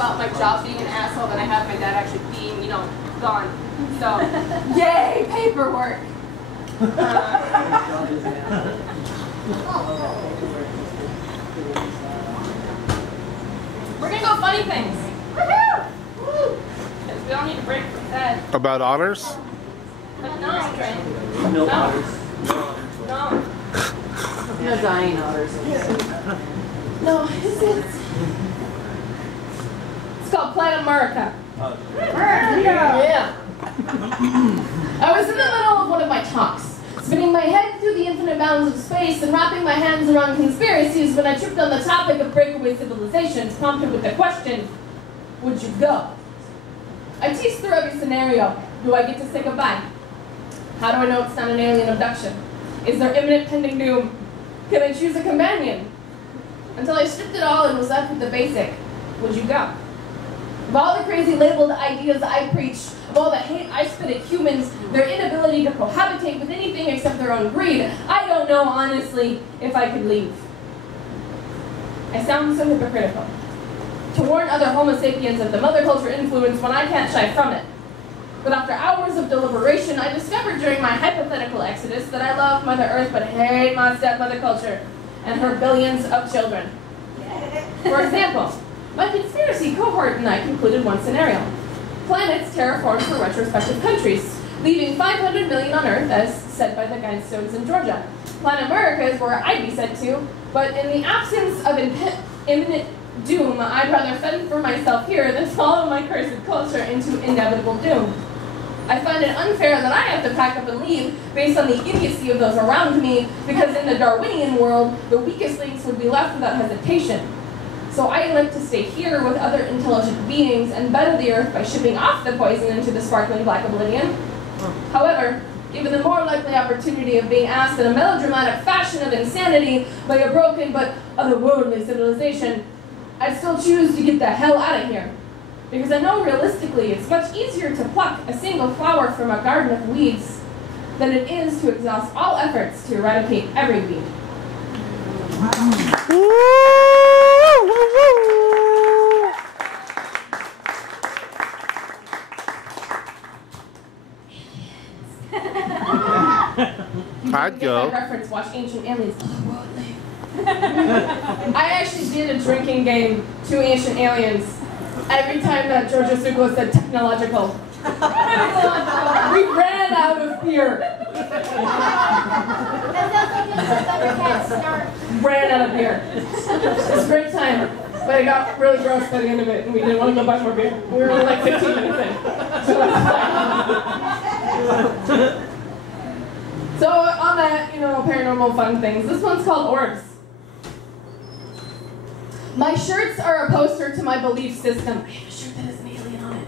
about my job being an asshole than I have my dad actually being, you know, gone. So, yay, paperwork. We're gonna go funny things. Woohoo! Because we all need a break from that. About honors? But no, Trey. No otters. No. No dying otters. No, it's called Planet America. Yeah. I was in the middle of one of my talks, spinning my head through the infinite bounds of space and wrapping my hands around conspiracies when I tripped on the topic of breakaway civilizations, prompted with the question, would you go? I teased through every scenario. Do I get to say goodbye? How do I know it's not an alien abduction? Is there imminent pending doom? Can I choose a companion? Until I stripped it all and was left with the basic, would you go? Of all the crazy labeled ideas I preach, of all the hate I spit at humans, their inability to cohabitate with anything except their own greed, I don't know, honestly, if I could leave. I sound so hypocritical. To warn other Homo sapiens of the mother culture influence when I can't shy from it. But after hours of deliberation, I discovered during my hypothetical exodus that I love Mother Earth but hate my stepmother culture and her billions of children. For example, my conspiracy cohort and I concluded one scenario. Planets terraformed for retrospective countries, leaving 500 million on Earth, as said by the Guidestones in Georgia. Planet America is where I'd be sent to, but in the absence of imminent doom, I'd rather fend for myself here than follow my cursed culture into inevitable doom. I find it unfair that I have to pack up and leave based on the idiocy of those around me, because in the Darwinian world, the weakest links would be left without hesitation. So I elect to stay here with other intelligent beings and better the Earth by shipping off the poison into the sparkling black oblivion. However, given the more likely opportunity of being asked in a melodramatic fashion of insanity by a broken but otherworldly civilization, I'd still choose to get the hell out of here. Because I know realistically it's much easier to pluck a single flower from a garden of weeds than it is to exhaust all efforts to eradicate every weed. I'd go. Reference, watch Ancient Aliens. I actually did a drinking game to Ancient Aliens every time that Georgia Succo said technological. We ran out of beer. Ran out of beer. It was a great time, but it got really gross by the end of it, and we didn't want to go buy more beer. We were only like 15 minutes in. So on that, paranormal fun things, this one's called Orbs. My shirts are a poster to my belief system. I have a shirt that has an alien on it.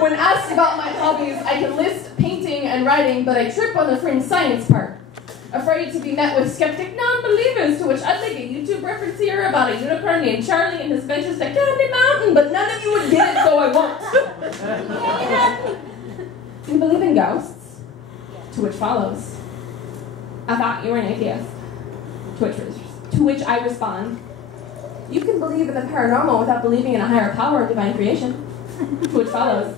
When asked about my hobbies, I can list painting and writing, but I trip on the fringe science part. Afraid to be met with skeptic non-believers, to which I'd like a YouTube reference here about a unicorn named Charlie and his ventures to Candy Mountain, but none of you would get it, so I won't. Do you believe in ghosts? To which follows, I thought you were an atheist. To which I respond, you can believe in the paranormal without believing in a higher power or divine creation. To which follows,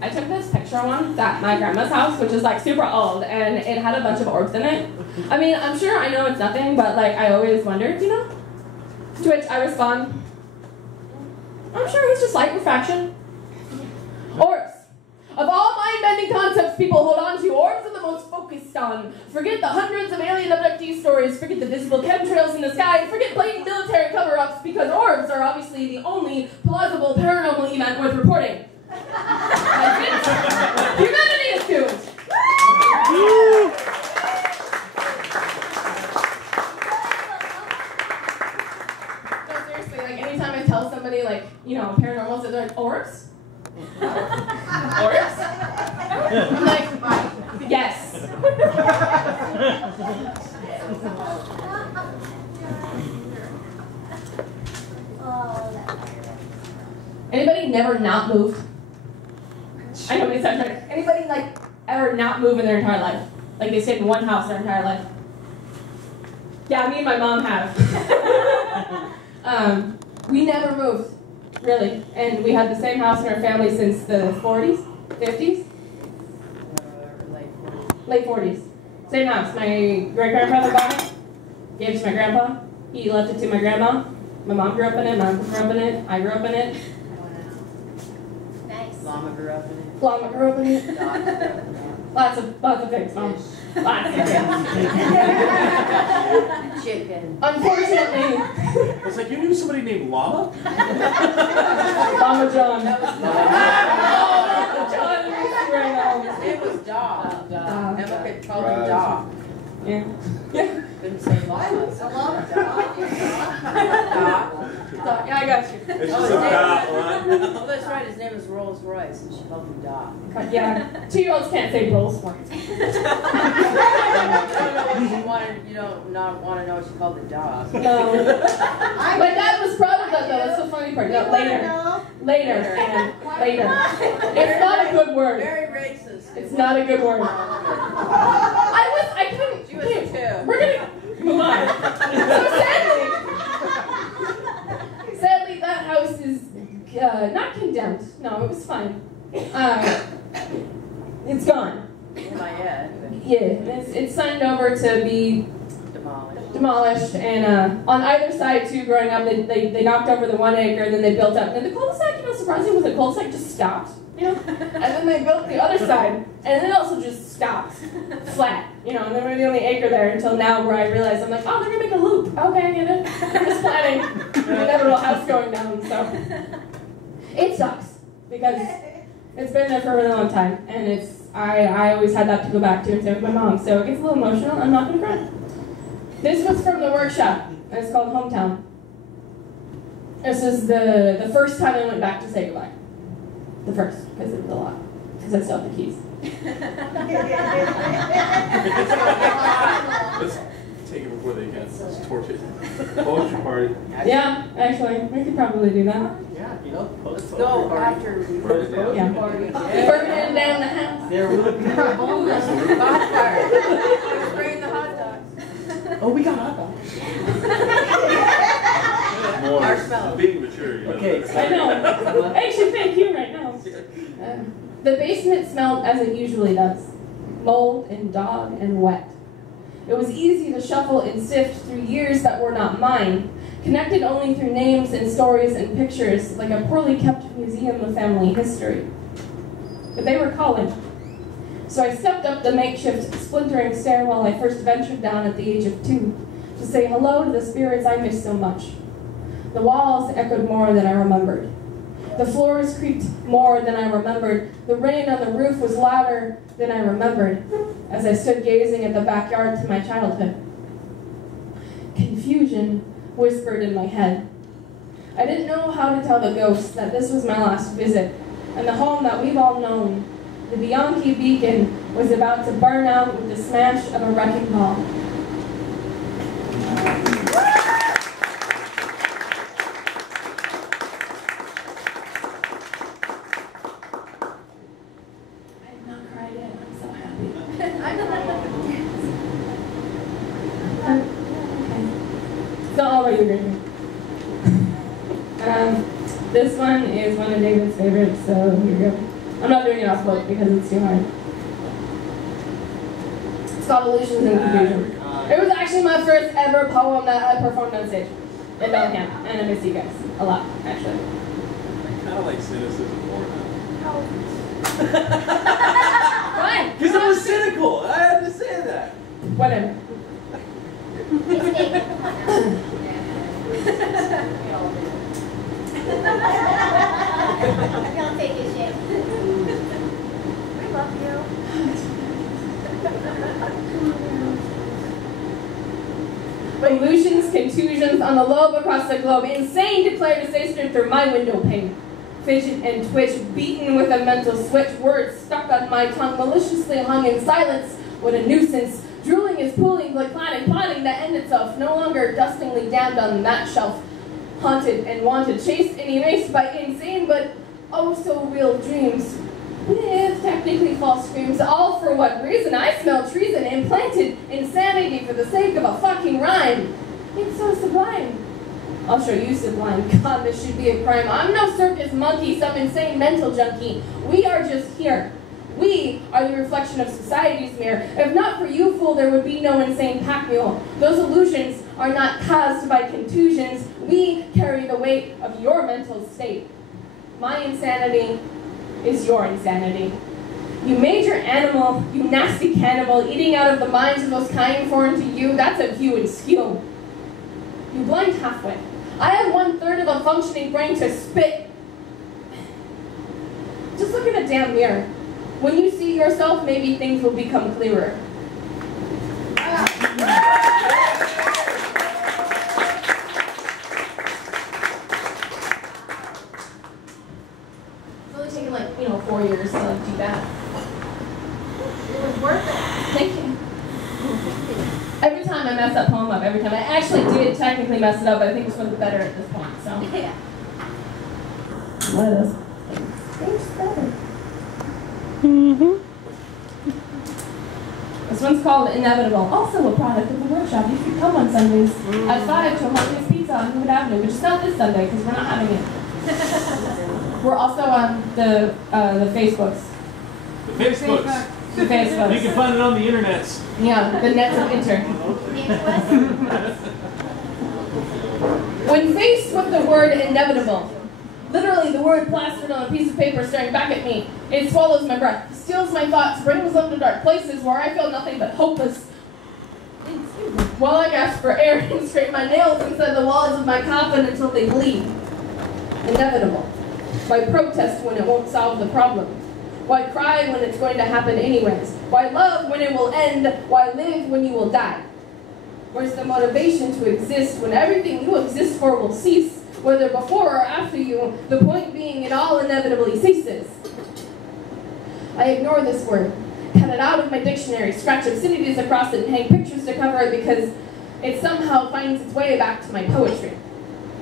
I took this picture once at my grandma's house, which is like super old, and it had a bunch of orbs in it. I mean, I'm sure I know it's nothing, but like I always wondered, To which I respond, I'm sure it's just light refraction. Orbs. Of all mind-bending concepts people hold on to, orbs are the most focused on. Forget the hundreds of alien abductee stories, forget the visible chemtrails in the sky, forget blatant military cover-ups, because orbs are obviously the only plausible paranormal event worth reporting. That's it. Humanity is doomed. No, seriously, like anytime I tell somebody paranormal, they're like, orbs? Orbs? I'm like, yes. Anybody never not moved? I know it sounds right. Anybody ever not move in their entire life? Like they stayed in one house their entire life? Yeah, me and my mom have. We never moved. really. And we had the same house in our family since the 40s, 50s? Late 40s. Same house. My great-grandfather bought it, gave it to my grandpa. He left it to my grandma. My mom grew up in it, my uncle grew up in it, I grew up in it. Nice. Llama grew up in it. Llama grew up in it. Dog grew up in it. Lots of things, Mom. Lots of things. Chicken. Unfortunately, I was like, you knew somebody named Llama? Llama John. That was John is right now. His name was Dog. Dog. Emma could call him Dog. Yeah. Yeah. Couldn't say Llama. So Llama. Dog. Dog. Yeah, I got you. It's just a dot one. Oh, that's right. His name is Rolls Royce, and she called him Dog. Yeah. 2-year-olds can't say Rolls Royce. You don't not want to know what she called the dog. No. My dad was proud of that, though. That's the funny part. No, later. And later. It's not a good word. Very racist. It's not a good word. I couldn't. She was too. We're gonna move on. So sadly, that house is not condemned. No, it was fine. It's gone. Not yet. Yeah, it's signed over to be demolished, and on either side too. Growing up, they knocked over the 1 acre, and then they built up. And the cul-de-sac, surprisingly, with the cul-de-sac just stopped, and then they built the other side, and it also just stopped, flat, and they were the only acre there until now, where I realized I'm like, oh, they're gonna make a loop. Okay, I get it. I'm just planning an inevitable house going down, so it sucks because it's been there for a really long time, and I always had that to go back to and stay with my mom, so it gets a little emotional. I'm not gonna cry. This was from the workshop. It's called Hometown. This is the first time I went back to say goodbye. The first, because it was a lot. Because I still have the keys. Let's take it before they get tortured. Poetry party. Yeah, actually, we could probably do that. Yeah, Let's go after we Burn it down. Yeah. Burning down the house. There will be a bonus. Bonfire. Let's bring the hot dogs. Oh, we got hot dogs. Marshmallow. Being mature, Okay. I know. Actually, thank you right now. The basement smelled as it usually does. Mold and dog and wet. It was easy to shuffle and sift through years that were not mine, connected only through names and stories and pictures, like a poorly kept museum of family history. But they were calling. So I stepped up the makeshift, splintering stairwell I first ventured down at the age of 2, to say hello to the spirits I missed so much. The walls echoed more than I remembered. The floors creaked more than I remembered. The rain on the roof was louder than I remembered, as I stood gazing at the backyard to my childhood. Confusion whispered in my head. I didn't know how to tell the ghosts that this was my last visit, and the home that we've all known, the Bianchi beacon, was about to burn out with the smash of a wrecking ball. This one is one of David's favorites, so here we go. I'm not doing it off book because it's too hard. It's called Illusions and Confusion. It was actually my first ever poem that I performed on stage in Bellingham, and I miss you guys a lot, actually. I kind of like cynicism more now. Fine. Because I was cynical. I had to say that. Whatever. I can't take his shit. I love you. Illusions, contusions on the lobe across the globe. Insane, declared as they stood through my window pane. Fidget and twitch, beaten with a mental switch. Words stuck on my tongue, maliciously hung in silence. What a nuisance. Drooling is pooling, like plotting to end itself. No longer dustingly damned on that shelf. Haunted and wanted, chased and erased by insane but oh so real dreams. With technically false screams, all for what reason? I smell treason, implanted insanity for the sake of a fucking rhyme. It's so sublime. I'll show you, sublime. God, this should be a crime. I'm no circus monkey, some insane mental junkie. We are just here. We are the reflection of society's mirror. If not for you, fool, there would be no insane pack mule. Those illusions are not caused by contusions. We carry the weight of your mental state. My insanity is your insanity. You major animal, you nasty cannibal, eating out of the minds of those kind foreign to you, that's a view and skew. You blind halfway. I have 1/3 of a functioning brain to spit. Just look in a damn mirror. When you see yourself, maybe things will become clearer. It's only taken like, 4 years to do that. It was worth it. Thank you. Every time I mess that poem up, every time. I actually did technically mess it up, but I think it's for the better at this point, so. Yeah. One of those things better. This one's called Inevitable. Also a product of the workshop. You should come on Sundays at 5 to Harvey's Pizza on Hood Avenue, but just not this Sunday because we're not having it. We're also on the Facebooks. The Facebooks. The Facebooks. You can find it on the internets. Yeah, the nets of inter. When faced with the word inevitable, literally the word plastered on a piece of paper staring back at me, it swallows my breath, steals my thoughts, brings them to dark places where I feel nothing but hopeless. While I gasp for air and scrape my nails inside the walls of my coffin until they bleed. Inevitable. Why protest when it won't solve the problem? Why cry when it's going to happen anyways? Why love when it will end? Why live when you will die? Where's the motivation to exist when everything you exist for will cease? Whether before or after you, the point being it all inevitably ceases. I ignore this word, cut it out of my dictionary, scratch obscenities across it and hang pictures to cover it because it somehow finds its way back to my poetry.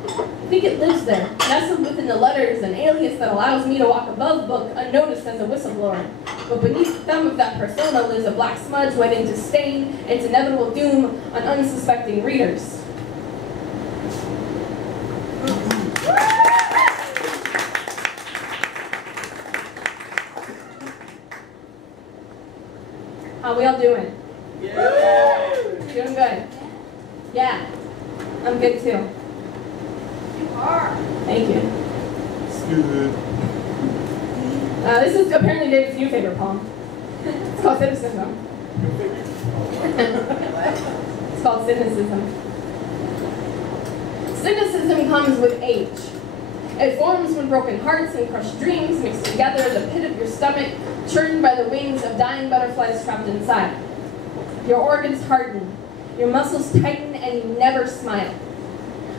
I think it lives there, nestled within the letters, an alias that allows me to walk above book unnoticed as a whistleblower. But beneath the thumb of that persona lives a black smudge waiting to stain its inevitable doom on unsuspecting readers. How we all doing? Yeah. Doing good? Yeah. I'm good too. You are. Thank you. This is apparently David's new favorite poem. It's called Cynicism. It's called Cynicism. Cynicism comes with age. It forms when broken hearts and crushed dreams mix together in the pit of your stomach, churned by the wings of dying butterflies trapped inside. Your organs harden, your muscles tighten, and you never smile.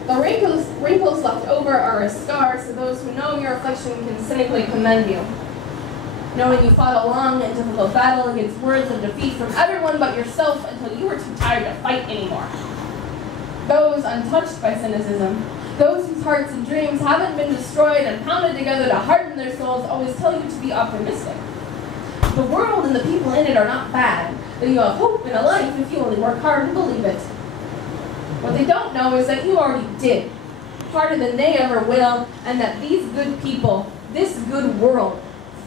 The wrinkles left over are a scar, so those who know your affliction can cynically commend you. Knowing you fought a long and difficult battle against words of defeat from everyone but yourself until you were too tired to fight anymore. Those untouched by cynicism, those whose hearts and dreams haven't been destroyed and pounded together to harden their souls, always tell you to be optimistic. The world and the people in it are not bad, that you have hope in a life if you only work hard and believe it. What they don't know is that you already did, harder than they ever will, and that these good people, this good world,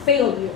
failed you.